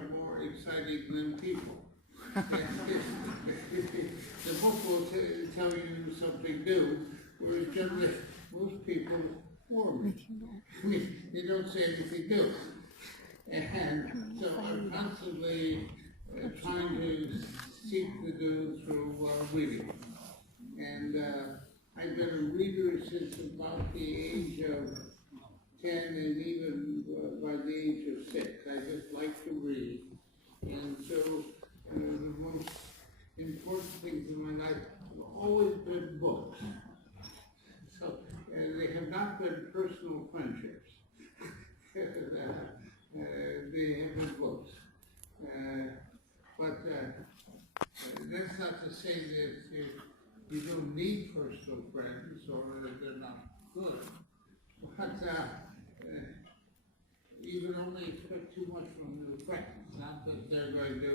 are more exciting than people. The book will tell you something new, whereas generally most people bore me. They don't say anything new. And so I'm constantly trying to seek the new through reading. And I've been a reader since about the age of 10 and even by the age of 6. I just like to read. And so the most important things in my life have always been books. So they have not been personal friendships. They have been books. But that's not to say that you don't need personal friends or that they're not good. But you can only expect too much from your friends, not that they're going to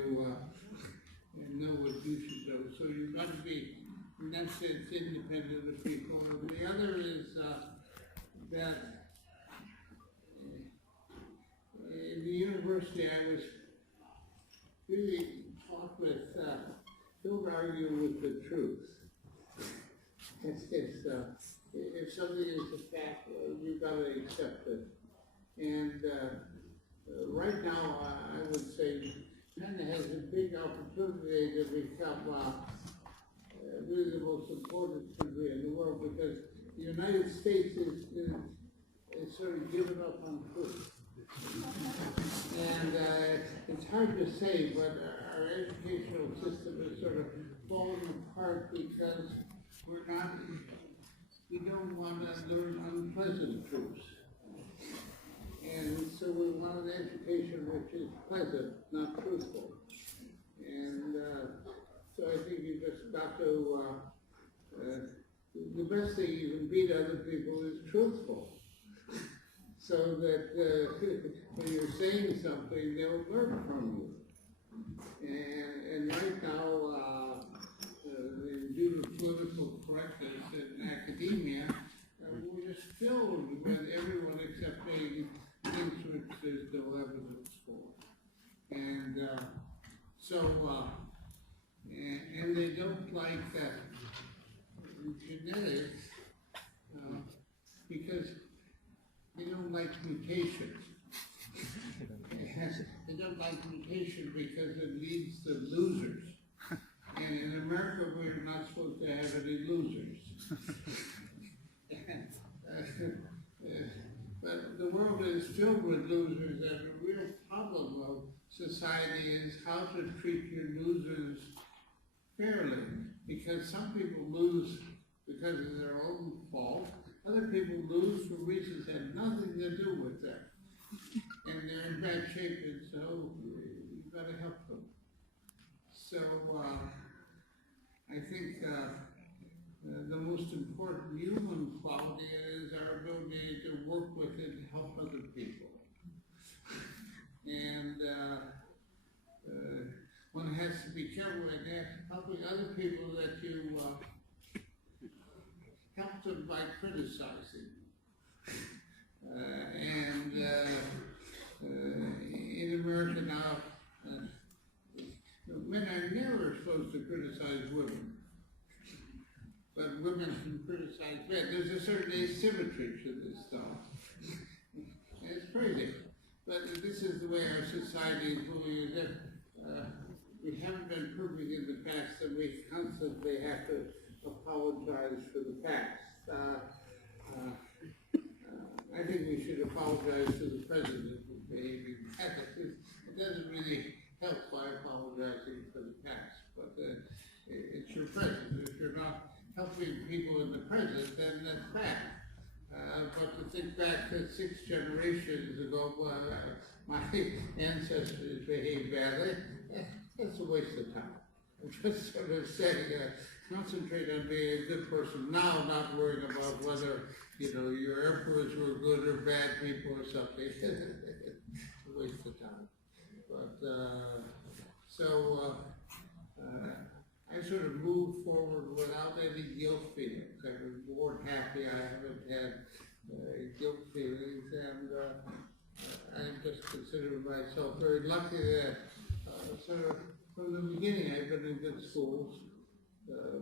know what you should do. So you've got to be, in that sense, independent of people. And the other is that in the university I was really taught with, don't argue with the truth. If something is a fact, you've got to accept it. And right now, I would say China has a big opportunity to become really the most important country in the world, because the United States is sort of given up on truth. And it's hard to say, but our educational system is sort of falling apart because we don't want to learn unpleasant truths. And so we want an education which is pleasant, not truthful. And so I think you just got to, the best thing you can beat other people is truthful. So that when you're saying something, they'll learn from you. And right now, due to political correctness in academia, we're just filled with everyone accepting things which there's no evidence for. And and they don't like genetics because they don't like mutations. They don't like mutation because it leads to losers. And in America, we're not supposed to have any losers. But the world is filled with losers, and the real problem of society is how to treat your losers fairly. Because some people lose because of their own fault. Other people lose for reasons that have nothing to do with them. And they're in bad shape, and so you've got to help them. So I think the most important human quality is our ability to work with and help other people. And one has to be careful in helping other people that you help them by criticizing. In America now, men are never supposed to criticize women, but women can criticize men. There's a certain asymmetry to this stuff. It's crazy. But this is the way our society is moving. We haven't been perfect in the past, and we constantly have to apologize for the past. I think we should apologize to the president for behaving better. It doesn't really help by apologizing for the past, but it's your present. If you're not helping people in the present, then that's bad. But to think back to 6 generations ago, my ancestors behaved badly, that's a waste of time. I'm just sort of saying, concentrate on being a good person now, not worrying about whether, your emperors were good or bad people or something. It's a waste of time. But, I sort of moved forward without any guilt feelings. I was born happy. I haven't had guilt feelings, and I just consider myself very lucky that sort of from the beginning I've been in good schools.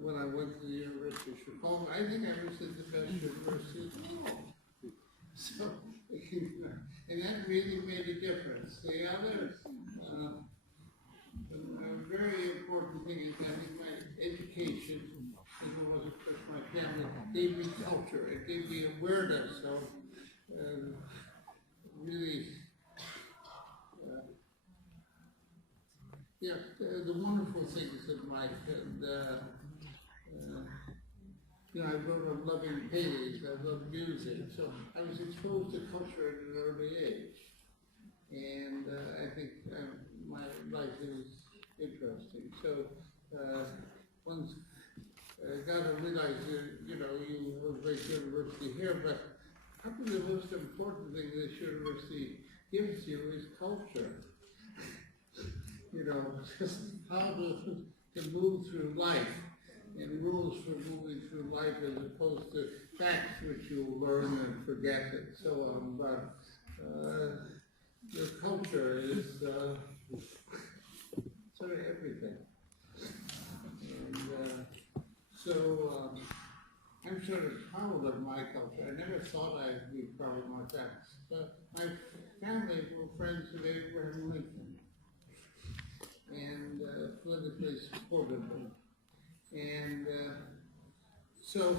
When I went to the University of Sichuan, I think I was at the best university in the world. So, and that really made a difference. The other very important thing is that I think my education, as well as of course my family, gave me culture. It gave me awareness of really, the wonderful things in life. And I wrote on loving paintings, I love music, so I was exposed to culture at an early age. And I think my life is interesting. So once I got to realize that, you have a great university here, but probably the most important thing this university gives you is culture. Just how to move through life, and rules for moving through life as opposed to facts which you'll learn and forget and so on. But the culture is sort of everything. And so I'm sort of proud of my culture. I never thought I'd be proud of my family. But my family were friends of Abraham Lincoln and politically supported them. And so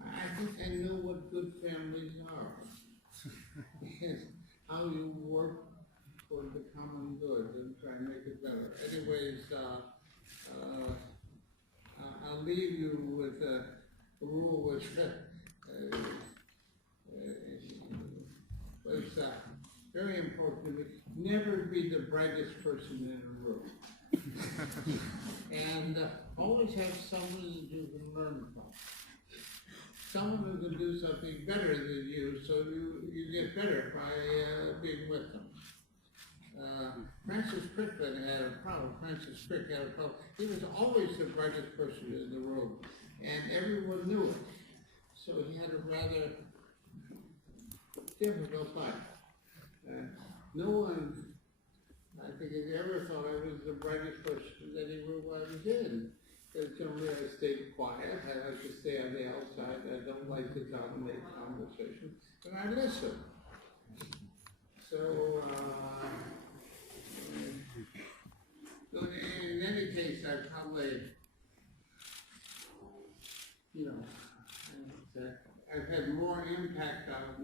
I think I know what good families are. And how you work for the common good and try and make it better. Anyways, I'll leave you with a rule which was very important to me. Never be the brightest person in a room. And always have someone that you can learn from. Someone who can do something better than you, so you get better by being with them. Francis Crick had a problem. He was always the brightest person in the room, and everyone knew it. So he had a rather difficult life. No one, I think, has ever thought I was the brightest person in any room I was in. Because generally I stayed quiet. I like to stay on the outside. I don't like to dominate conversation, and I listen. So, in any case, I probably, I've had more impact on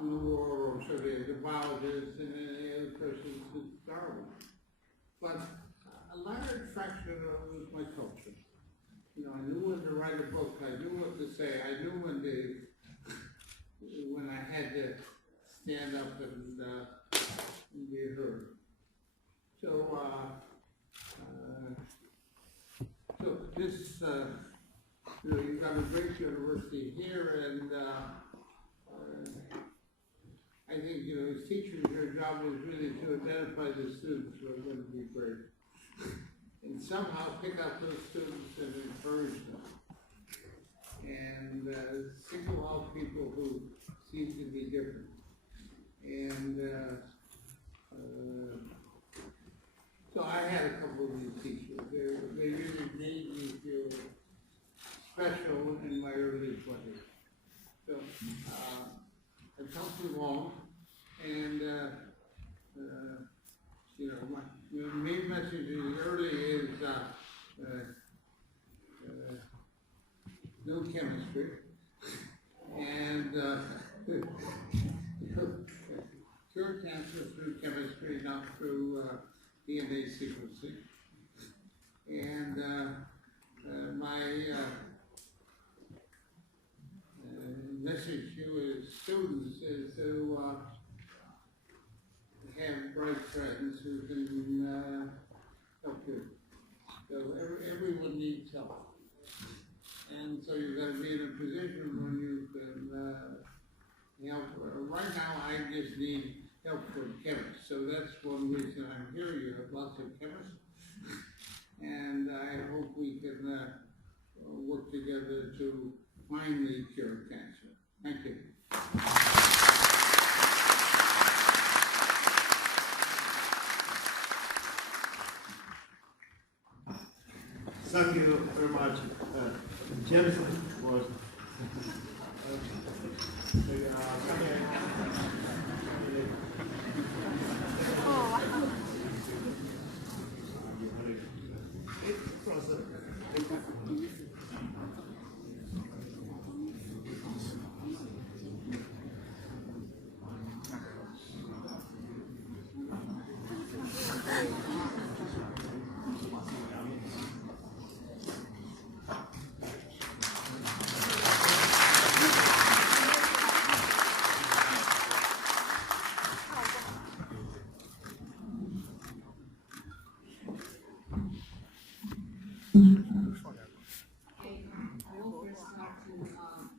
the world, or sort of as a biologist, than any other person since Darwin. But a large fraction of it was my culture. I knew when to write a book. I knew what to say. I knew when I had to stand up and be heard. So, this, you've got a great university here, and I think, as teachers, your job is really to identify the students who are going to be great, and somehow pick out those students and encourage them, and single out people who seem to be different. And so I had a couple of these teachers. They really made me feel special in my early 20s. So I talked too long, and my main message early is no chemistry, and cure cancer through chemistry, not through DNA sequencing. And my message to you as students is to have bright friends who can help you. So everyone needs help. And so you've got to be in a position when you can help. Right now, I just need help from chemists. So that's one reason I'm here. You have lots of chemists. And I hope we can work together to finally cure cancer. Thank you. Thank you very much. James was.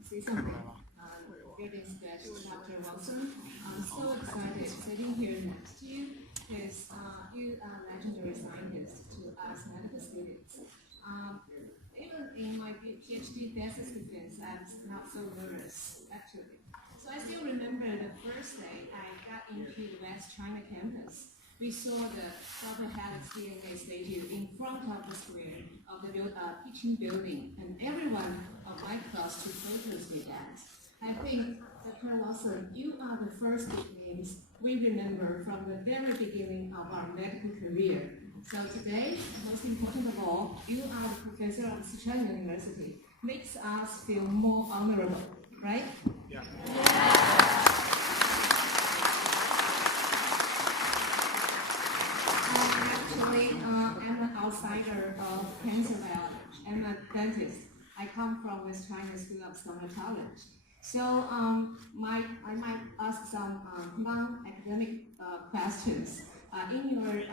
Say something. Greetings, Dr. Watson. I'm so excited sitting here next to you because you are a legendary scientist to us medical students. Even in my PhD thesis defense, I'm not so nervous, actually. So I still remember the first day I got into the West China campus. We saw the Dr. Halleck's DNA statue in front of the square of the teaching building, and everyone of my class took photos with that. I think, Dr. Watson, you are the first big names we remember from the very beginning of our medical career. So today, most important of all, you are the professor of Sichuan University. Makes us feel more honorable, right? Yeah. Actually, I'm an outsider of cancer biology. I'm a dentist. I come from West China School of Stomatology. So I might ask some non-academic questions. In your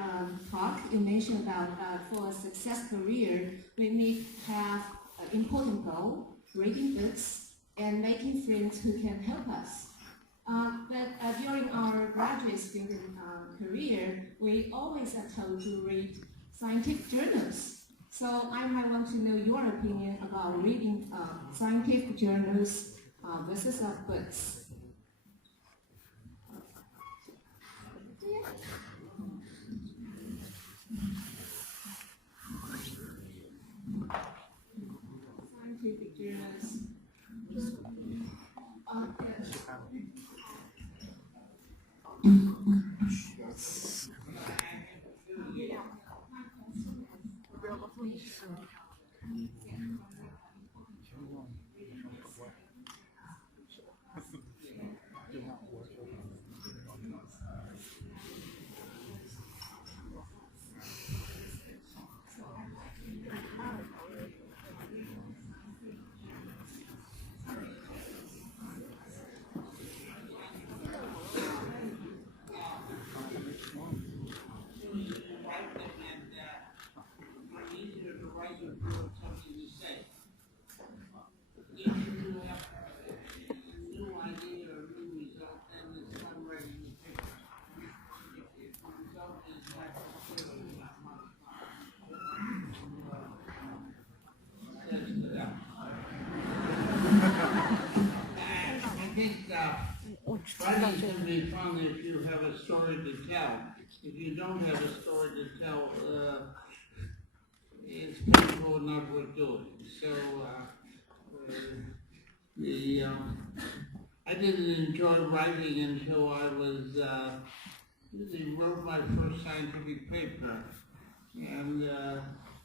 talk, you mentioned about for a success career, we need to have an important goal, reading books, and making friends who can help us. But during our graduate student career, we always are told to read scientific journals. So I might want to know your opinion about reading scientific journals versus books. Scientific journals. Writing can be fun if you have a story to tell. If you don't have a story to tell, it's painful, not worth doing. So I didn't enjoy writing until I was really wrote my first scientific paper, and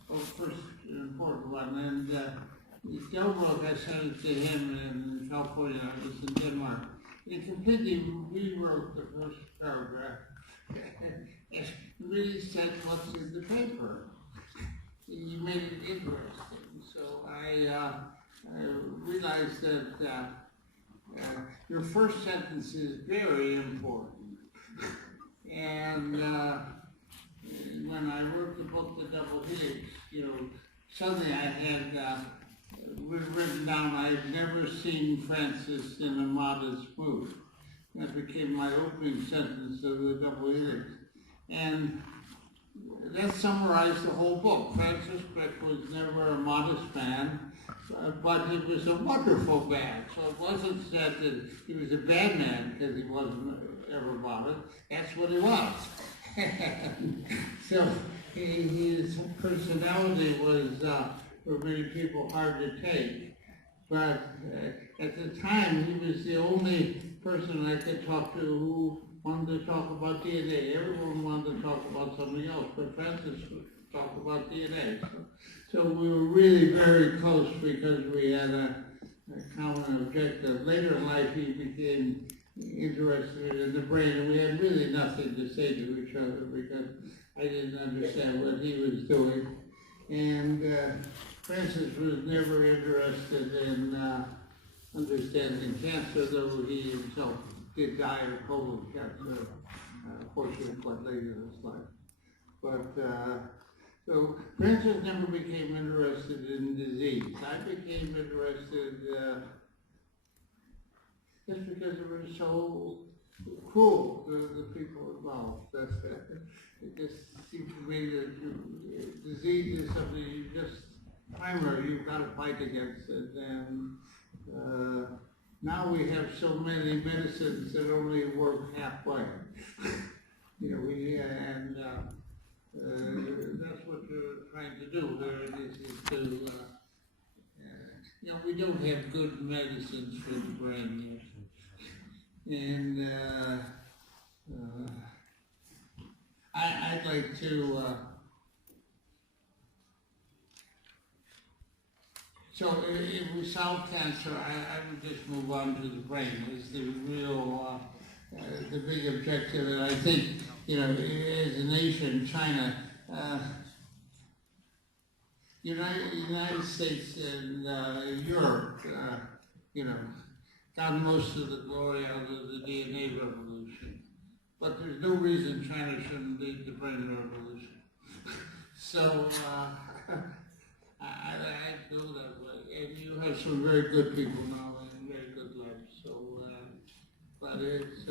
first important one, and Delbrook, I sent it to him in California. I was in Denmark. He completely rewrote the first paragraph and really said what's in the paper. He made it interesting. So I realized that your first sentence is very important. And when I wrote the book, The Double Helix, suddenly I had written down, I had never seen Francis in a modest mood. That became my opening sentence of The Double Helix. And that summarized the whole book. Francis Crick was never a modest man, but he was a wonderful man. So it wasn't said that he was a bad man because he wasn't ever modest. That's what he was. So his personality was, for many people, hard to take. But at the time, he was the only person I could talk to who wanted to talk about DNA. Everyone wanted to talk about something else, but Francis would talk about DNA. So we were really very close because we had a common objective. Later in life, he became interested in the brain, and we had really nothing to say to each other because I didn't understand what he was doing. And Francis was never interested in understanding cancer, though he himself did die of colon cancer, fortunately quite late in his life. But so Francis never became interested in disease. I became interested just because it was so cruel, the people involved. It just seemed to me that disease is something you just primary, you've got to fight against it. And now we have so many medicines that only work halfway. That's what you're trying to do here, is to, we don't have good medicines for the brain yet. And I'd like to, so if we solve cancer, I would just move on to the brain as the real, the big objective. And I think, as a nation, China, United States and Europe, got most of the glory out of the DNA revolution. But there's no reason China shouldn't lead the brain revolution. So I feel that way. And you have some very good people now and very good labs. So, but it's,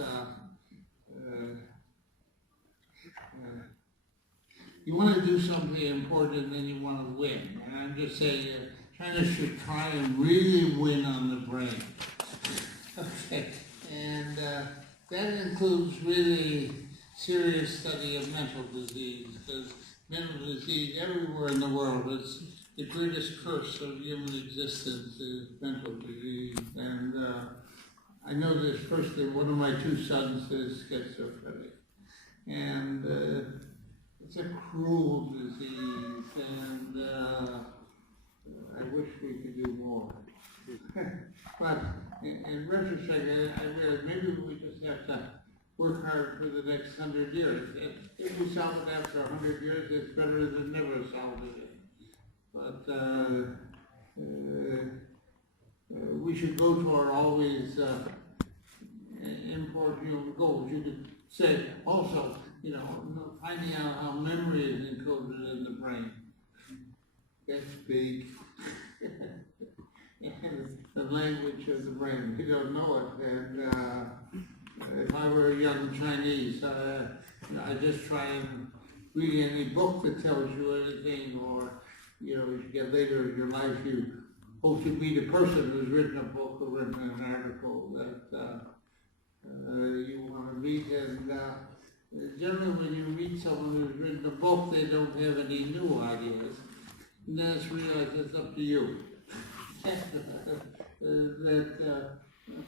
you want to do something important and then you want to win. And I'm just saying China should try and really win on the brain. Okay, and that includes really serious study of mental disease, because mental disease everywhere in the world is the greatest curse of human existence is mental disease. And I know this personally, one of my two sons is schizophrenic. And it's a cruel disease, and I wish we could do more. But in retrospect, I realized maybe we just have to work hard for the next 100 years. If we solve it after 100 years, it's better than never solving it. But we should go to our always important human goals. You could say also, finding out how memory is encoded in the brain. That's big. And the language of the brain, we don't know it. And if I were a young Chinese, I just try and read any book that tells you anything, or as you get later in your life, you hope to meet a person who's written a book or written an article that you want to read. And generally, when you read someone who's written a book, they don't have any new ideas. And then it's realized it's up to you. That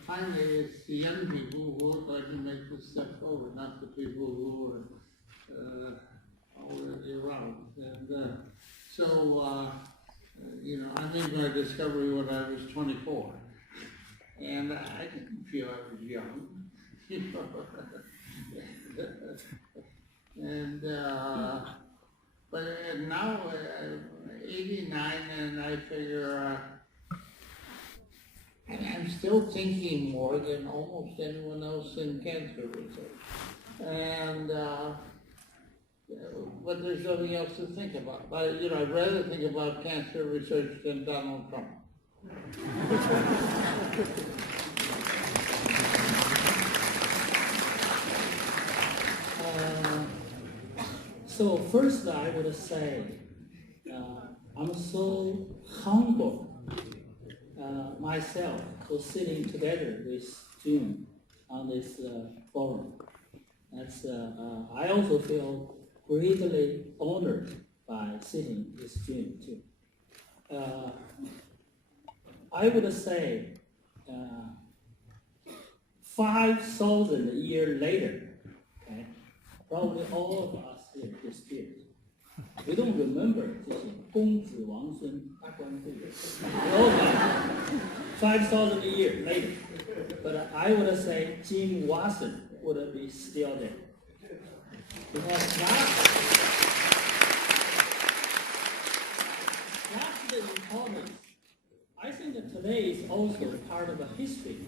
finally it's the young people who are going to make the step forward, not the people who are already around. And I made my discovery when I was 24. And I didn't feel I was young. And but now I'm 89, and I figure I'm still thinking more than almost anyone else in cancer research. And but there's nothing else to think about. But I'd rather think about cancer research than Donald Trump. So first I would say, I'm so humble myself for sitting together with June on this forum. I also feel greatly honored by sitting this gym too. I would say 5,000 years later, okay, probably all of us here disappeared. We don't remember 这些公子王孙大官贵人. We all died 5,000 years later. But I would say Jim Watson would be still there. Because that's the importance. I think that today is also part of the history.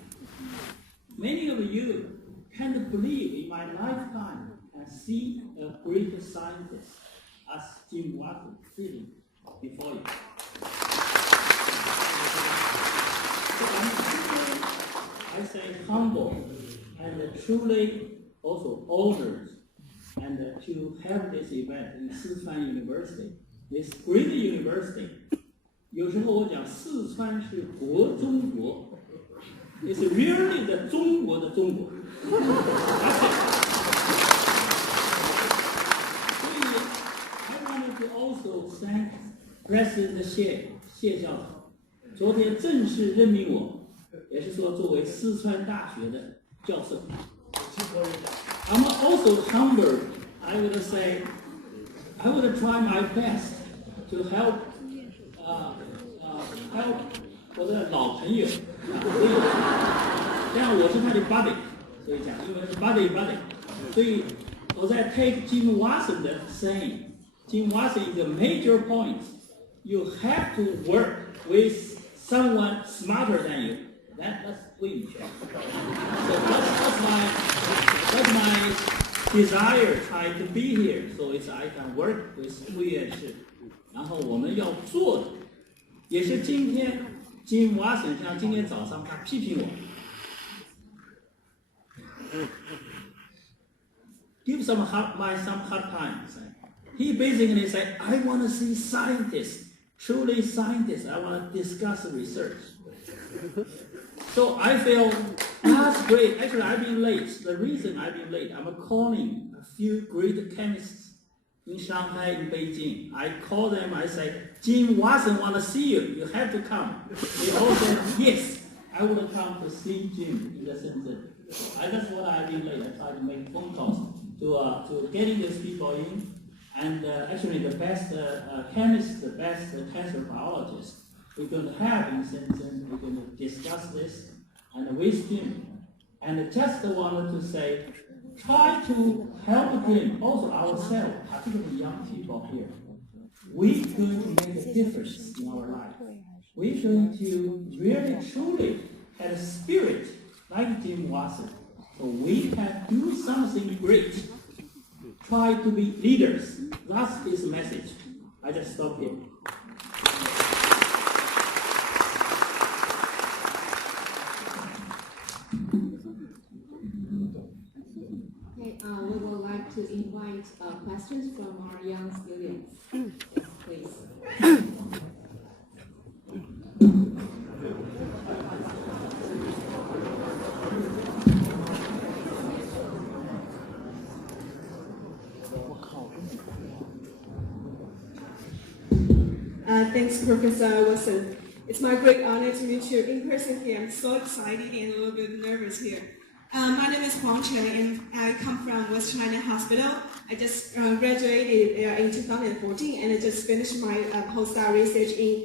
Many of you can't believe in my lifetime and see a great scientist as Jim Watson sitting before you. So I say humble and truly also honored and to have this event in Sichuan University, this great university. 有时候我讲四川是国中国 ，it's really the 中国的中国。所以 I wanted to also thank President 谢校长，昨天正式任命我，也是说作为四川大学的教授。I'm also humbled. I would say I would try my best to help. help 我的老朋友，这样我是他的 buddy， 所以讲英文是 buddy， 所以我在 take Jim Watson 的 saying，Jim Watson is a major point. You have to work with someone smarter than you. That's win. So that's my desire try to be here. So it's I can work with 魏院士，然后我们要做的。也是今天Jim Watson 像今天早上他批评我 ，give some hard time. He basically said, I want to see scientists, truly scientists. I want to discuss research. So I feel that's great. Actually, I've been late. The reason I've been late, I'm calling a few great chemists in Shanghai, in Beijing. I call them, I say, Jim Watson want to see you. You have to come. They all said, yes, I will come to see Jim in the Shenzhen. That's what I've been late. I try to make phone calls to getting these people in. And actually the best chemists, the best cancer biologists we're going to have in Shenzhen, we're going to discuss this and with Jim. And just wanted to say, try to help him, also ourselves, particularly young people here. We're going to make a difference in our life. We're going to really, truly have a spirit like Jim Watson, so we can do something great. Try to be leaders. That's his message. I just stop here. We would like to invite questions from our young students. Please. Thanks, Professor Watson. It's my great honor to meet you in person here. I'm so excited and a little bit nervous here. My name is Huang Chen, and I come from West China Hospital. I just graduated in 2014, and I just finished my postdoc research in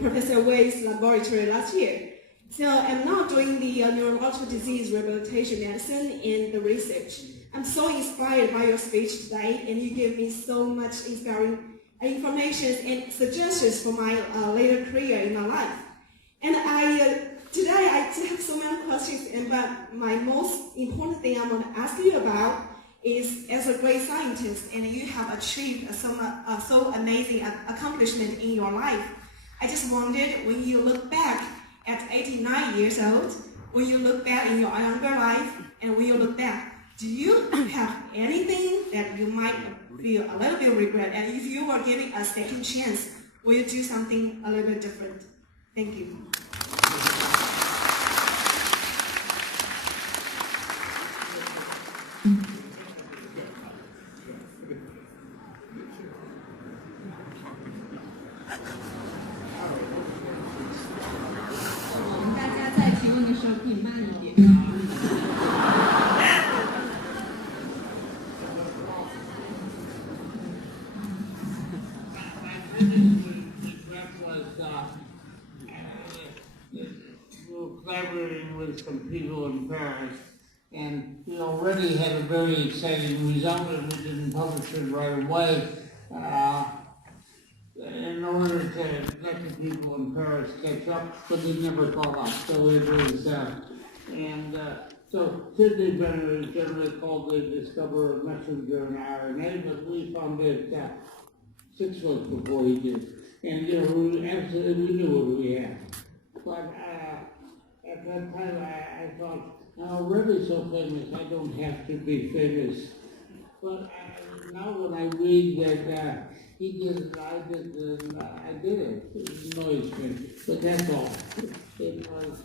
Professor Wei's laboratory last year. So I'm now doing the neurological disease rehabilitation medicine and the research. I'm so inspired by your speech today, and you gave me so much inspiring information and suggestions for my later career in my life. And today I have so many questions, but my most important thing I want to ask you about is, as a great scientist, and you have achieved so amazing accomplishment in your life. I just wondered, when you look back at 89 years old, when you look back in your younger life, and when you look back, do you have anything that you might feel a little bit regret? And if you were given a second chance, will you do something a little bit different? Thank you. 我们大家在提问的时候可以慢一点。We were collaborating with some people in Paris, and we already had a very exciting result, and we didn't publish it right away. In order to let the people in Paris catch up, but they never caught up. So it was, so Sidney Brenner is generally called the discoverer of messenger in RNA, but we found it 6 months before he did. And we absolutely knew what we had. But at that time I thought, I'm already so famous, I don't have to be famous. But now when I read that he did it, I did it, I did it. It annoys me. But that's all. It was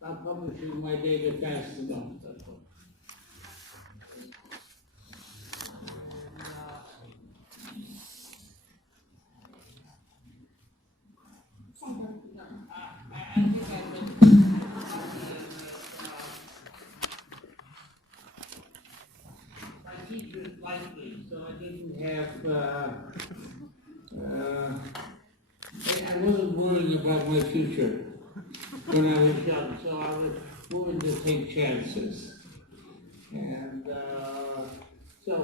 not publishing my data fast enough. That's all. I think my teachers liked me, so I didn't have, I wasn't worrying about my future when I was young, so I was willing to take chances. And so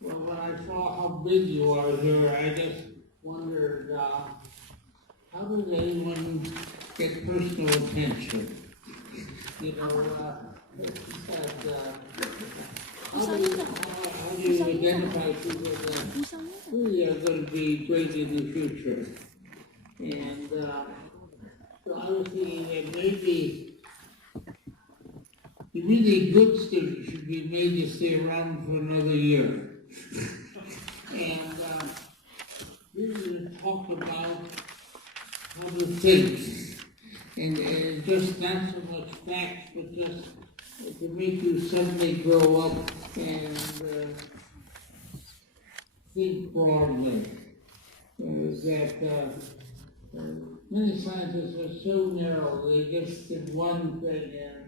when I saw how big you are here, I just wondered, how does anyone get personal attention? You know, how do you identify people that really are going to be great in the future? And so I was thinking that maybe the really good students should be made to stay around for another year. And really talk about how to think. And just not so much facts, but just to make you suddenly grow up and think broadly. Many scientists are so narrow, they just did one thing, and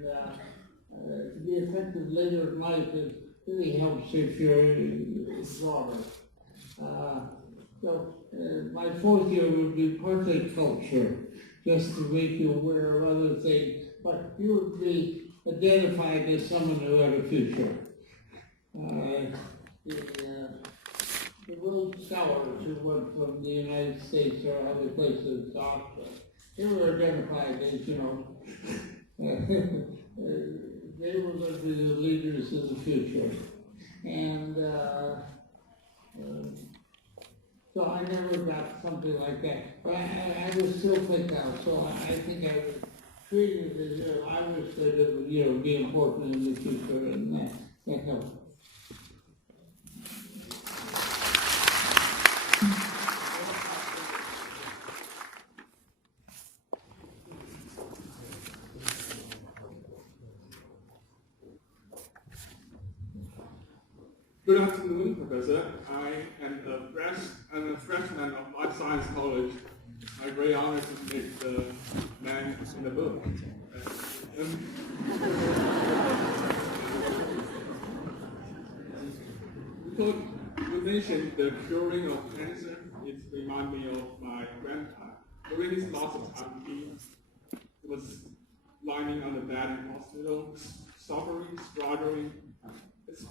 to be effective later in life, it really helps if you're broader. So my 4th year would be partly culture, just to make you aware of other things, but you would be identified as someone who had a future. The Rhodes Scholars who went from the United States or other places to Oxford, they were identified as, they were going to be the leaders of the future. And so I never got something like that. But I was still picked out, so I think I was treated as if I was going to, be important in the future, and that helped. Good afternoon, Professor. I am a freshman of Life Science College. My great honor to meet the man in the book. You mentioned the curing of cancer. It reminds me of my grandpa. During his last time, he was lying on the bed in hospital, suffering, struggling. It's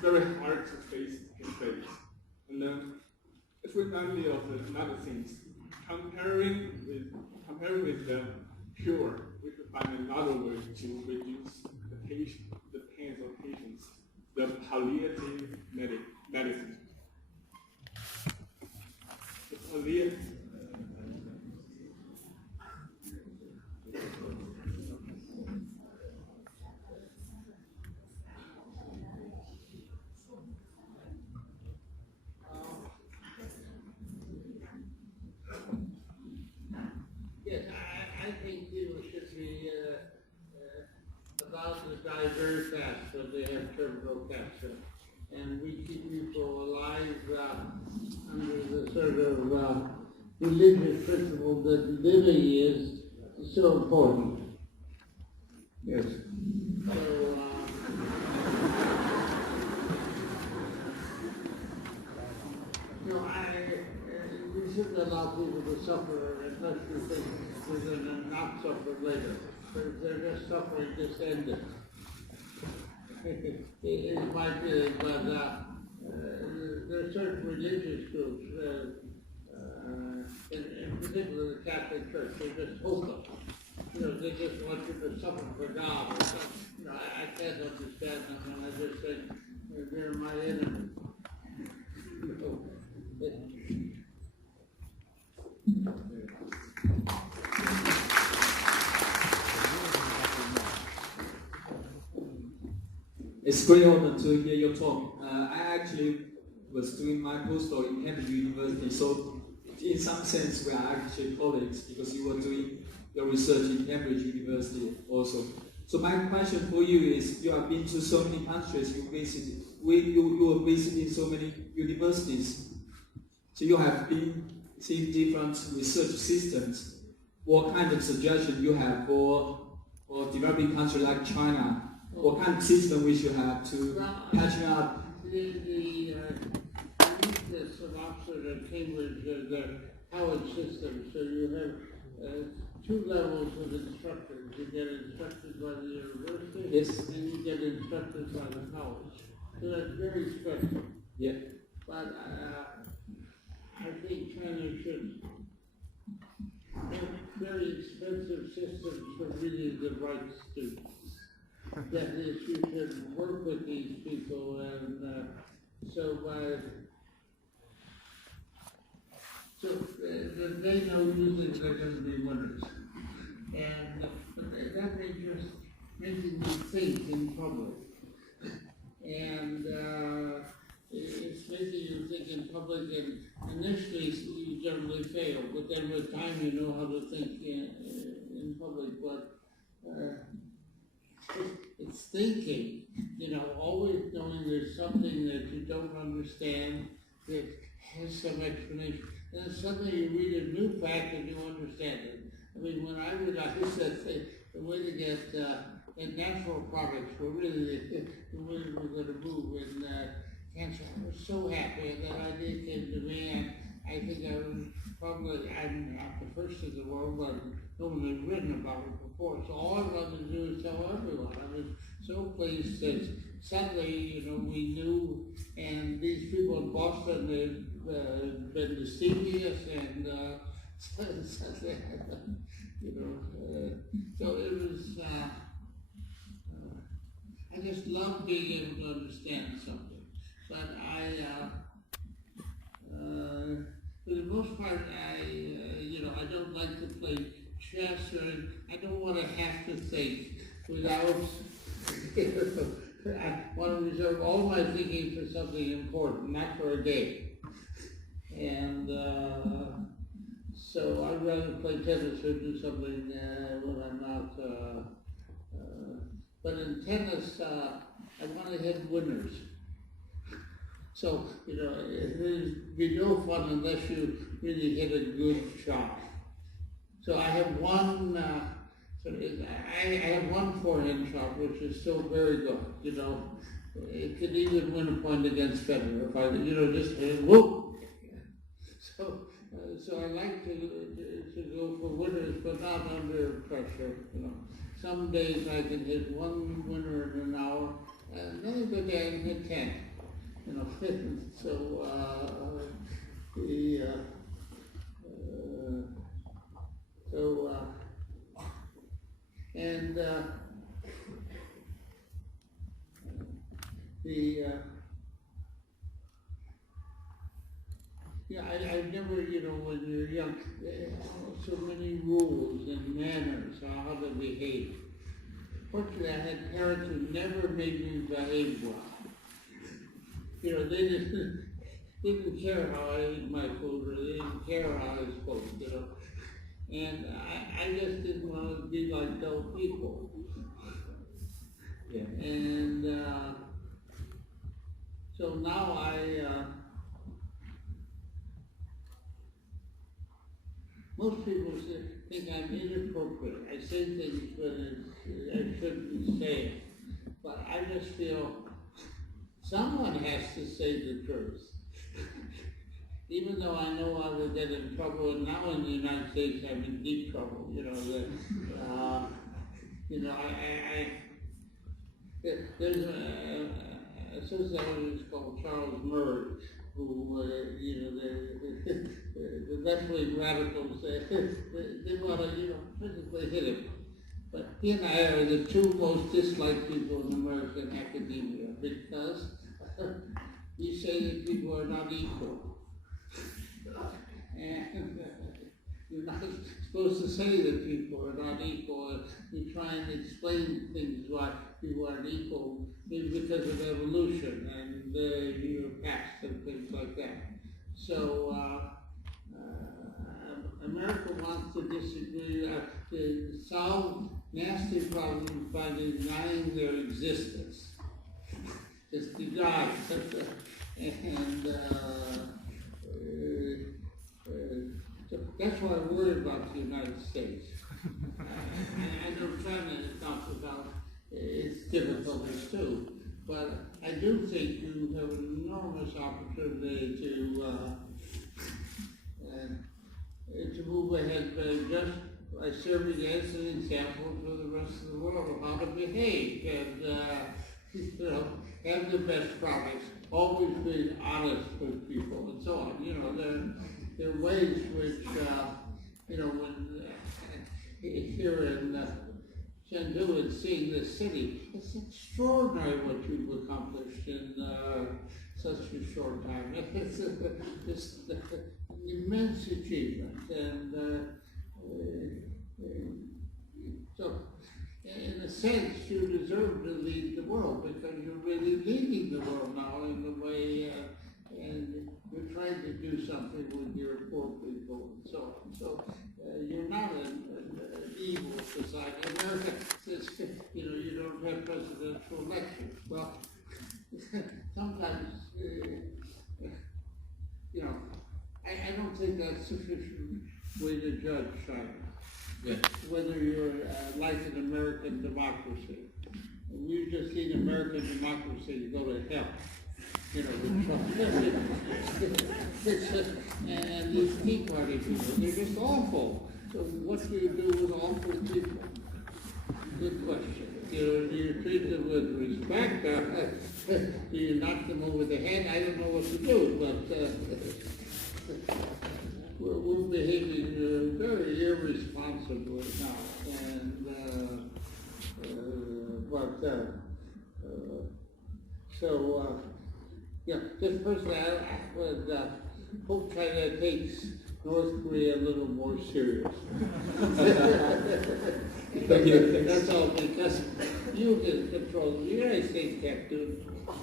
very hard to face his face. And then it reminds me of another thing. Comparing with the cure, we could find another way to reduce the pains of patients, the palliative medicine. The palliative. Yes, I think people should be allowed to die very fast when they have terminal cancer. and we keep people alive under the sort of religious principle that living is so important. Yes. So, we shouldn't allow people to suffer unless we think we're going to not suffer later. But if they're just suffering, just end it. It might be, but there are certain religious groups, in particular the Catholic Church, they're just hopeless. They just want you to suffer for God or something. I can't understand them, and I just think they're my enemy. It's great honor to hear your talk. I actually was doing my postdoc in Cambridge University, so in some sense we are actually colleagues because you were doing your research in Cambridge University also. So my question for you is, you have been to so many countries, you were visiting so many universities, so you have been seeing different research systems. What kind of suggestion you have for developing countries like China? What kind of system we should have to catching up? The uniqueness of Oxford and Cambridge is the college system. So you have two levels of instructors. You get instructed by the university, yes, and you get instructed by the college. So that's very special. Yeah. But I think China should have very expensive systems for really the right students. That is, you should work with these people, and they know usually they're going to be winners, and that may just making you think in public, and it's making you think in public, and initially you generally fail, but then with time you know how to think in public, but it's thinking, always knowing there's something that you don't understand that has some explanation. And then suddenly you read a new fact and you understand it. I mean, when I used to say the way to get natural products were really the way we were going to move in cancer. I was so happy, and that idea came to me, and I think I'm not the first in the world, but no one had written about it before. So all I wanted to do is tell everyone. I was so pleased that suddenly, we knew, and these people in Boston had been deceiving us, and suddenly, so it was, I just love being able to understand something. But for the most part, I don't like to play chess, or I don't want to have to think without, I want to reserve all my thinking for something important, not for a game. And so I'd rather play tennis or do something when I'm not, but in tennis, I want to hit winners. So, it'd be no fun unless you really hit a good shot. So I have one, I have one forehand shot which is still very good, It could even win a point against Federer if I, just hit, whoop! So I like to go for winners, but not under pressure, Some days I can hit one winner in an hour, and another good day I can hit 10. So I've never, when you're young, so many rules and manners on how to behave. Fortunately, I had parents who never made me behave well. They didn't care how I ate my food, or they didn't care how I spoke, And I just didn't want to be like dull people. Yeah. And So now most people think I'm inappropriate. I say things when I shouldn't say it. But I just feel someone has to say the truth. Even though I know I will get in trouble, and now in the United States I'm in deep trouble. There's a sociologist called Charles Murray, who, the left-wing radicals, they want to, physically hit him. But he and I are the two most disliked people in American academia because you say that people are not equal. And you're not supposed to say that people are not equal. You try and explain things why people aren't equal, maybe because of evolution and your past and things like that. So America wants to disagree, to solve nasty problems by denying their existence. Just deny. And so that's why I worry about the United States. I know China talks about its difficulties too, but I do think you have an enormous opportunity to move ahead just by serving as an example for the rest of the world of how to behave and have the best products, always being honest with people and so on. There are ways which, when here in Chengdu and seeing this city, it's extraordinary what you've accomplished in such a short time. It's just an immense achievement, and so in a sense you deserve to lead the world because you're really leading the world now in the way, and you're trying to do something with your poor people and so on. So you're not an evil society. America says, you don't have presidential elections. Well, sometimes, I don't think that's sufficient way to judge China. Yeah. Whether you're like an American democracy. And you just need American democracy to go to hell. With Trump. And these Tea Party people, they're just awful. So what do you do with awful people? Good question. Do you treat them with respect? Do you knock them over the head? I don't know what to do, but we're behaving very irresponsibly now. And just personally, I would hope China takes North Korea a little more serious. Thank you. That's all, because you can control the United States can't do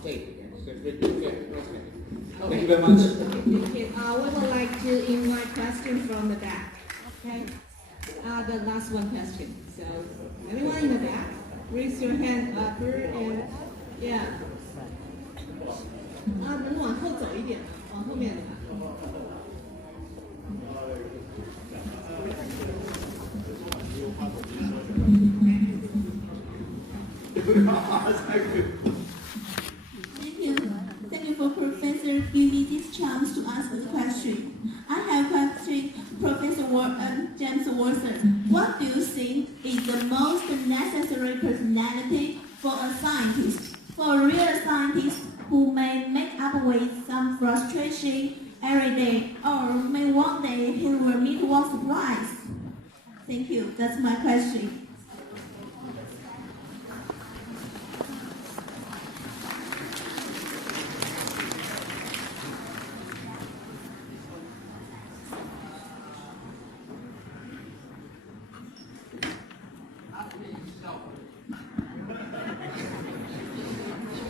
anything. Thank you very much. Thank you. We would like to invite questions from the back. Okay? The last one question. So, everyone in the back, raise your hand upper and, yeah. 能往后走一点，往后面。Thank you for Professor giving me this chance to ask the question. I have a question, Professor James Watson. What do you think is the most necessary personality for a scientist, for a real scientist who may make up with some frustration every day, or may one day he will meet one surprise? Thank you. That's my question.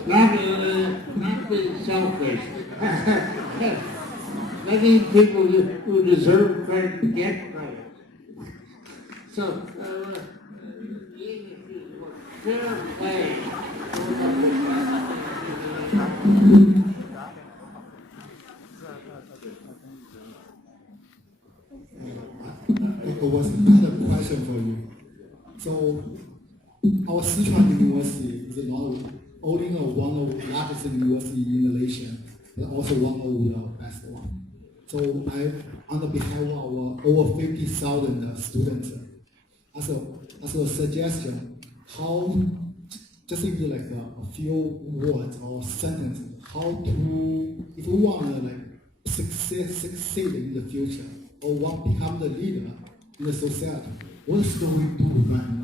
Not being selfish. Letting people who deserve credit get credit. So, fair play. So our Sichuan University is not only one of the largest universities in the nation, but also one of the best one. So on the behalf of our over 50,000 students, as a suggestion, how just give like a few words or sentences, how to, if we want to like succeed in the future or want to become the leader in the society, what should we do right now?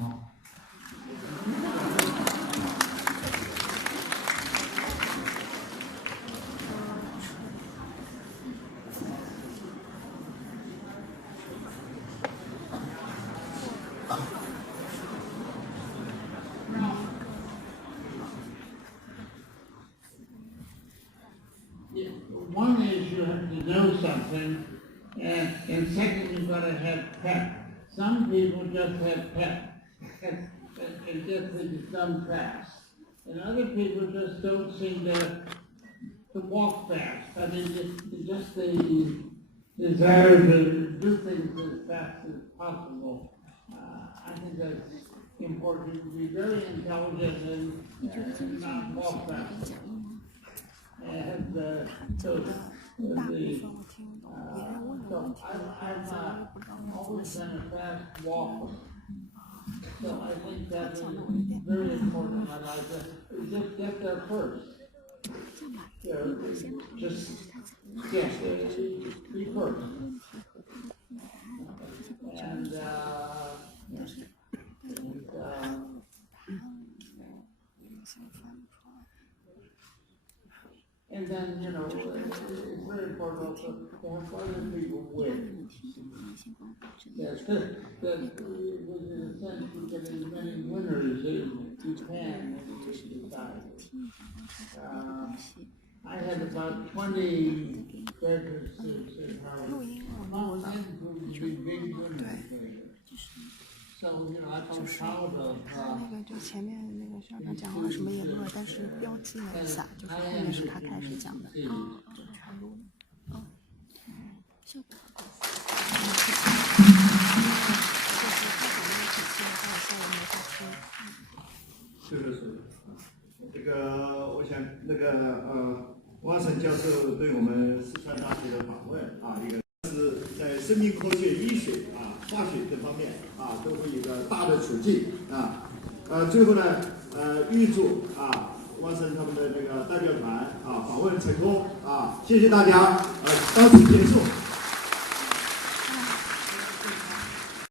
One is you have to know something, and second, you've got to have pep. Some people just have pep, and just think it's done fast. And other people just don't seem to walk fast. I mean, just the desire to do things as fast as possible. I think that's important, to be very intelligent and not walk fast. And so I've always been a fast walker. So I think that is very important in my life. Just get there first. Just be first. And then, you know, it's very important also to have other people win. Yes, that in a sense you get as many winners as you can in your society. I had about 20 graduate students in Harvard. Most of them would be big winners. So, you know, I felt proud of 就前面那个校长讲话什么也录了，但是标记了一下，就是后面是他开始讲的，就全录了。效果好。是，这个我想那个汪沈教授对我们四川大学的访问啊，一个是在生命科学、医学化学这方面都会有一个大的处境最后呢预祝汪沈他们的那个代表团访问成功谢谢大家到此结束。